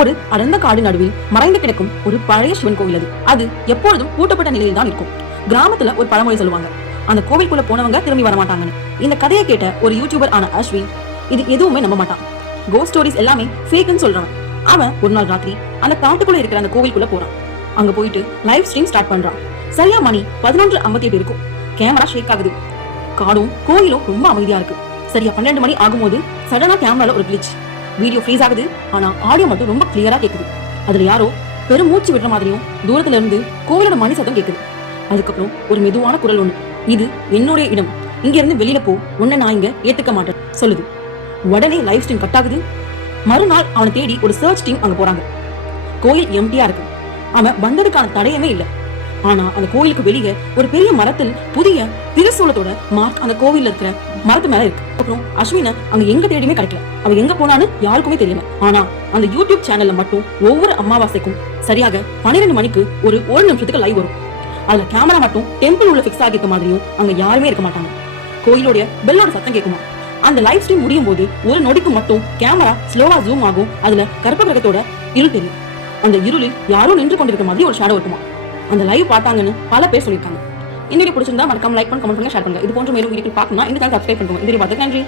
ஒரு அடர்ந்த காடு நடுவில் மறைந்து கிடக்கும் ஒரு பழைய சிவன் கோவில் அது எப்பொழுதும் பூட்டப்பட்ட நிலையில் தான் இருக்கும். கிராமத்துல ஒரு பழமொழி சொல்லுவாங்க, அந்த கோவிலுக்குள்ள போனவங்க திரும்பி வரமாட்டாங்கன்னு. இந்த கதையை கேட்ட ஒரு யூடியூபர் ஆன அஸ்வின் இது எதுவுமே நம்ப மாட்டான். கோஸ்ட் ஸ்டோரிஸ் எல்லாமே ஃபேக்னு சொல்றான். அவன் ஒரு நாள் ராத்திரி அந்த காட்டுக்குள்ள இருக்கிற அந்த கோவிலுக்குள்ள போறான். அங்க போயிட்டு லைவ் ஸ்ட்ரீம் ஸ்டார்ட் பண்றான். சரியா மணி 11:58 இருக்கும். கேமரா ஷேக் ஆகுது. காடும் கோயிலும் ரொம்ப அமைதியா இருக்கு. சரியா 12 மணி ஆகும்போது சடனா கேமரால ஒரு கிளிச். வீடியோ ஃப்ரீஸ் ஆகுது. ஆனா ஆடியோ மட்டும் ரொம்ப கிளியரா கேக்குது. அதுல யாரோ பெரும் மூச்சு விடுற மாதிரியும் தூரத்துல இருந்து கோவிலோட மணி சத்தம் கேக்குது. அதுக்கப்புறம் ஒரு மெதுவான குரல் ஒண்ணு, இது என்னுடைய இடம், இங்க இருந்து வெளியில போ, உன்னை நான் இங்க ஏத்துக்க மாட்டேன் சொல்லுது. உடனே லைவ் ஸ்ட்ரீம் கட் ஆகுது. மறுநாள் அவனை தேடி ஒரு சர்ச் டீம் அங்க போறாங்க. கோயில் எம்டியா இருக்கு. அவன் வந்ததுக்கான தடயமே இல்ல. ஆனா அந்த கோயிலுக்கு வெளியே ஒரு பெரிய மரத்தில் புதிய திருசூலத்தோட மார்க் அந்த கோவில்ல இருக்கிற மரத்து மேல இருக்கு. அப்புறம் அஸ்வினை அங்க எங்க தேடியுமே கிடைக்கல. அவ எங்க போனான்னு யாருக்குமே தெரியல. ஆனா அந்த யூடியூப் சேனல்ல மட்டும் ஒவ்வொரு அமாவாசைக்கும் சரியாக 12 மணிக்கு ஒரு நிமிஷத்துக்கு லைவ் வரும். அதுல கேமரா மட்டும் டெம்பிள் உள்ள பிக்ஸ் ஆகிருக்க மாதிரியும் அங்க யாருமே இருக்க மாட்டாங்க. கோயிலோட பெல்லோட சத்தம் கேட்குமா. அந்த லைவ் ஸ்ட்ரீம் முடியும் போது ஒரு நொடிக்கு மட்டும் கேமரா ஸ்லோவா ஜூம் ஆகும். அதுல கருப்ப கிரகத்தோட இருள் தெரியும். அந்த இருளில் யாரோ நின்று கொண்டிருக்க மாதிரி ஒரு ஷேடோ இருக்குமா. அந்த லைவ் பார்த்தாங்கன்னு பல பேர் சொல்லியிருக்காங்க. இந்த வீடியோ பிடிச்சிருந்தா மறக்காம லைக் பண்ணி கமெண்ட் பண்ணுங்க, ஷேர் பண்ணுங்க. இது போன்ற மேலும் வீடியோ பார்க்கணும்னா இந்த சேனல் சப்ஸ்கிரைப் பண்ணுங்க. இந்த வீடியோ பார்த்து நன்றி.